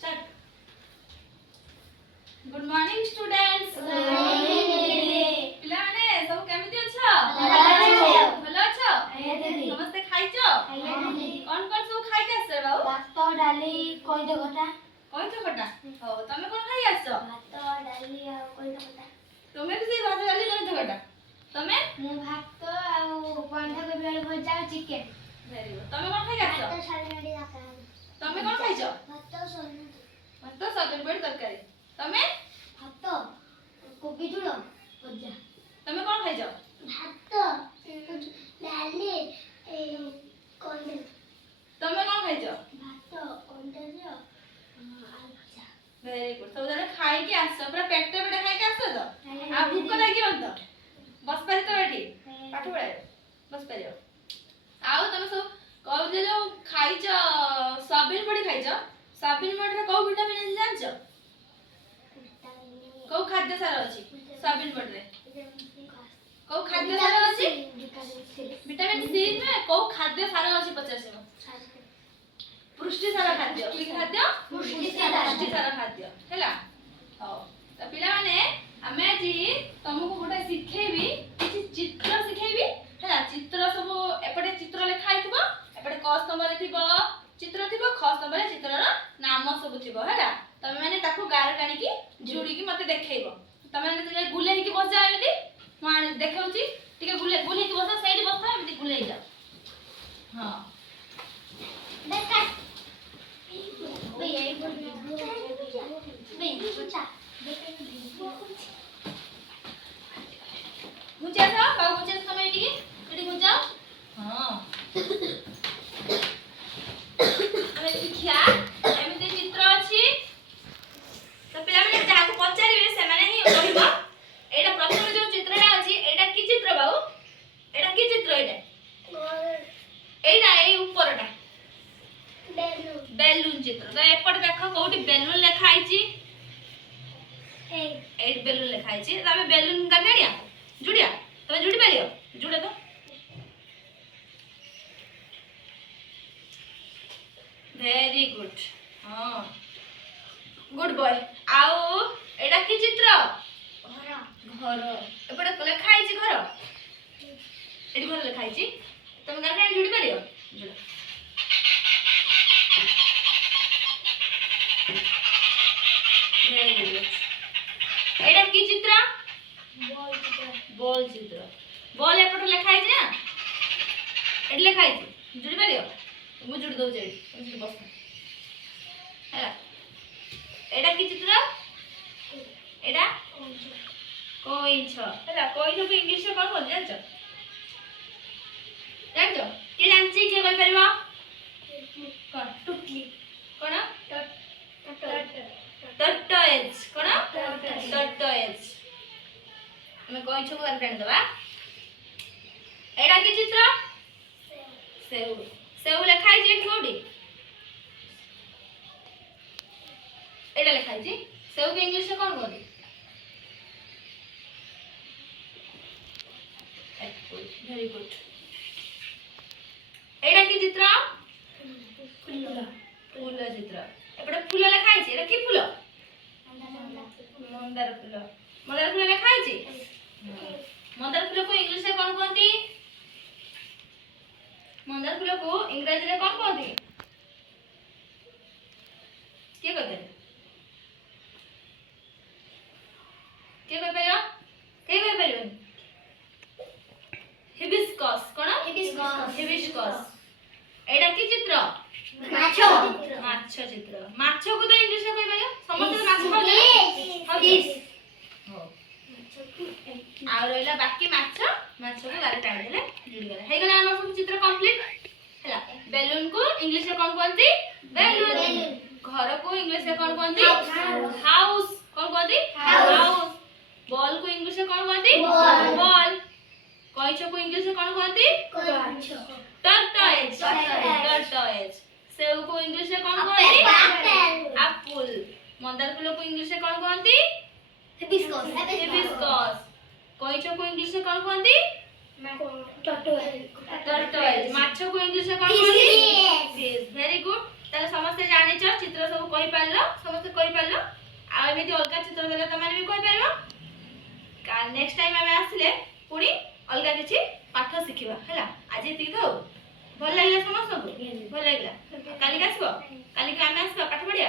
Start. Good morning students. Good morning. पिला माने सब केमिति अछ? भलो अछ? नमस्ते खाइछ? कौन कौन सब खाइ के आछ बाबू? भात डाली कोइतो खटा। कोइतो खटा? हो तमे कोन खाइ आछ? भात डाली आ कोइतो खटा। तमे भी सेई भात डाली कोइतो खटा? तमे? मु भात आ बंधा कोबी आलू भजा आ चिकन। Very good. तमे कोन खाइ आछ? भात सालमडी तरकारी। तमे कोन खाइछ? भात सोयाबिन। भात सोयाबिन बड़ी तरकारी। तमे? भात कोबी झुलो भजा। तमे कोन खाइछ? भात डाली कोइतो। तमे कोन खाइछ? भात अंडा दियो आलू भजा। Very good. सब जने खाइ के आछ पूरा पेटे पेटे खाइ के आछ तो? आ भूख लागियो त? बस पारि तो एठी पाठ पढाय बस पारियो। आउ तमे सब कहू जे जो खाइछ सोयाबिन बड़ी खाइछ सोयाबिन बड़ी रे को विटामिन अछि जानछ? को खाद्य सार अछि सोयाबिन बड़ी रे? को खाद्य सार अछि? विटामिन सी में को खाद्य सार अछि पचासे पुष्टि सार खाद्य कि खाद्य पुष्टि सार खाद्य हैला। हो त पिला माने हमें आज तुमको गोटे सिखेबी किछि चित्र सिखेबी हैला। चित्र सब एपटे चित्र लिखाइ थिबो एपटे क स्तंभ रे थिबो चित्र थिबो ख स्तंभ रे चित्रर नाम सब थिबो हैला। तमे माने ताकू गार कानी की जोडी की मते देखैबो। तमे माने ते गुले की बस जा एमिति म देखाउची टिके गुले गुले की बस साइड बस एमिति गुले जा। हां देखा भैया भैया मुझे था बाबू मुझे समय टिके एटी मुझा हां हमें सिखिया एमिति चित्र अछि तो पिला माने जहा को पचारिबे से माने ही कहबो एटा प्रथम जो चित्रटा अछि एटा की चित्र बाबू एटा की चित्र एटा ए ऊपरटा बेलून चित्र तो एपट देखो कोठी बेलून लेखा आइची एट बेलून लेखा आइची तमे बेलून काटिया जुड़िया तमे जुड़ी पारियो जुड़े तो वेरी गुड हां गुड बॉय आउ एटा की चित्र घर एपट लेखा आइची घर एटी घर लेखा आइची तमे काटिया जुड़ी पारियो जुड़ वेरी गुड एटा की चित्र बॉल चित्र बॉल एपट लेखा है ना एट लेखा है जुड़ी पारियो मु जुड़ी दउ जे जुड़ी बस हैला। एटा की चित्र एटा कोइछ हैला। कोइछ को इंग्लिश में कोन बोल जानछ जानछ के जानछि के कहि परबा कोन टुकली कोन टर्टोइज कोन टर्टोइज हमें कोइछ को कंटेंट दबा। एटा की चित्र सेउ सेउ लेखाई जे कोडी एटा लेखाई जे सेउ के इंग्लिश में कोन बोली एप्पल। Very good. एटा की चित्र फूल चित्र एपटे फूल लेखाई जे एटा की फूल मंदार फूल लेखाई जे मंदार फूल को इंग्लिश में कोन कहती मंदार फूल को इंग्रजी में कोन कहती के कहते के कह पायो के कह पायो हिबिस्कस कोन हिबिस्कस एटा की चित्र माछो चित्र माछो को तो इंग्लिश में कह पायो समस्त माछ खाओ फिश हो आ रहला बाकी माछ को गारे टाणी देले जुड़ी गेला हे गेला हमर सब चित्र कंप्लीट हैला। बेलून को इंग्लिश में कोन कहंती बेलून घर को इंग्लिश में कोन कहंती हाउस कोन कहंती हाउस बॉल को इंग्लिश में कोन कहंती बॉल कोइछ को इंग्लिश में कोन कहंती टर्टोइज सेव को इंग्लिश में कोन कहंती एप्पल मंदार फूल को इंग्लिश में कोन कहंती हिबिस्कस कोइछ को इंग्लिश में कोन कहंती टर्टोइज माछ को इंग्लिश में कोन कहंती फिश। वेरी गुड ताले समस्त जानिछ चित्र सब कहि पारलो समस्त कहि पारलो आ एमिति अलगा चित्र देले तमाने भी कहि पारबो का नेक्स्ट टाइम हमें आसिले पुणी अलगा किछि पाठ शिखिबा हैला आज एतिक